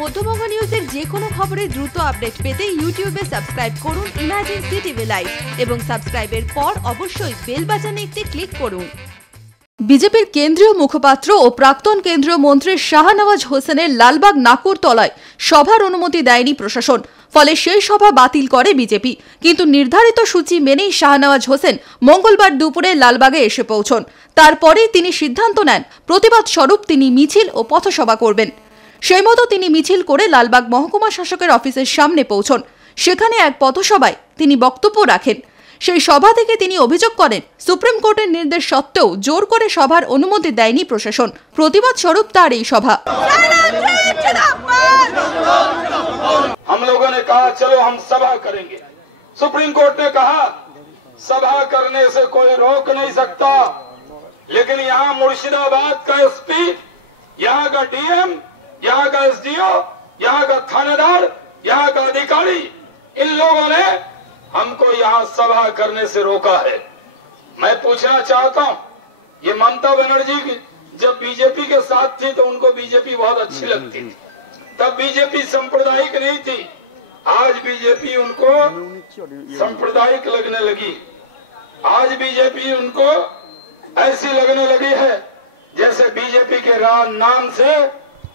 মধ্যবঙ্গ নিউজের যে কোনো খবরের দ্রুত আপডেট পেতে ইউটিউবে সাবস্ক্রাইব করুন ইমার্জেন্সি টিভি লাইভ এবং সাবস্ক্রাইবের পর অবশ্যই বেল বাটনে একটি ক্লিক করুন। বিজেপির কেন্দ্রীয় মুখপাত্র ও প্রাক্তন কেন্দ্রীয় মন্ত্রী শাহনওয়াজ হোসেনের লালবাগ নাকুরতলায় সভার অনুমতি দেয়নি প্রশাসন, ফলে সেই সভা বাতিল করে বিজেপি। কিন্তু নির্ধারিত সূচি মেনেই শাহনওয়াজ হোসেন মঙ্গলবার দুপুরে লালবাগে এসে পৌঁছন। তারপরেই তিনি সিদ্ধান্ত নেন প্রতিবাদ স্বরূপ তিনি মিছিল ও পথসভা করবেন। সেই মতো তিনি মিছিল করে লালবাগ মহকুমা শাসকের অফিসের সামনে পৌঁছন। সেখানে এক পথসভায় তিনি বক্তব্য রাখেন। সেই সভা থেকে তিনি অভিযোগ করেন সুপ্রিম কোর্টের নির্দেশ সত্ত্বেও জোর করে সভার অনুমতি দেয়নি প্রশাসন। প্রতিবাদ স্বরূপ তার এই সভা। हम लोगों ने कहा चलो हम सभा करेंगे। सुप्रीम कोर्ट ने कहा सभा करने से कोई रोक नहीं सकता, लेकिन यहाँ मुर्शिदाबाद का एसपी, यहाँ का डीएम, यहाँ का एसडीओ, यहाँ का थानेदार, यहाँ का अधिकारी, इन लोगों ने हमको यहाँ सभा करने से रोका है। मैं पूछना चाहता हूँ, ये ममता बनर्जी जब बीजेपी के साथ थी तो उनको बीजेपी बहुत अच्छी लगती थी, तब बीजेपी सांप्रदायिक नहीं थी। आज बीजेपी उनको सांप्रदायिक लगने लगी। आज बीजेपी उनको ऐसी लगने लगी है जैसे बीजेपी के नाम से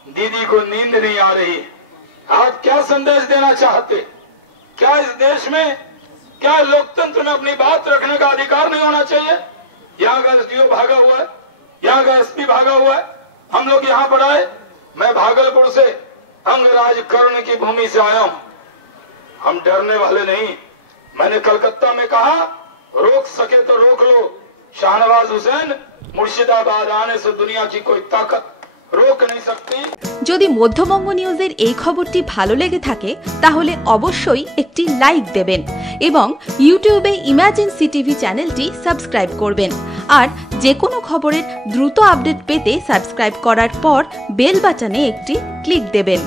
दीदी को नींद नहीं आ रही। आप क्या संदेश देना चाहते? क्या इस देश में, क्या लोकतंत्र में अपनी बात रखने का अधिकार नहीं होना चाहिए? यहाँ का एसडीओ भागा हुआ है, यहाँ का एसपी भागा हुआ है, हम लोग यहाँ पर आए। मैं भागलपुर से अंगराज कर्ण की भूमि से आया हूँ। हम डरने वाले नहीं। मैंने कलकत्ता में कहा रोक सके तो रोक लो शाहनवाज हुसैन, मुर्शिदाबाद आने से दुनिया की कोई ताकत रोक नहीं सकती। যদি মধ্যবঙ্গ নিউজের এই খবরটি ভালো লেগে থাকে তাহলে অবশ্যই একটি লাইক দেবেন এবং ইউটিউবে ইমার্জেন্সি টিভি চ্যানেলটি সাবস্ক্রাইব করবেন। আর যে কোনো খবরের দ্রুত আপডেট পেতে সাবস্ক্রাইব করার পর বেল বাটনে একটি ক্লিক দেবেন।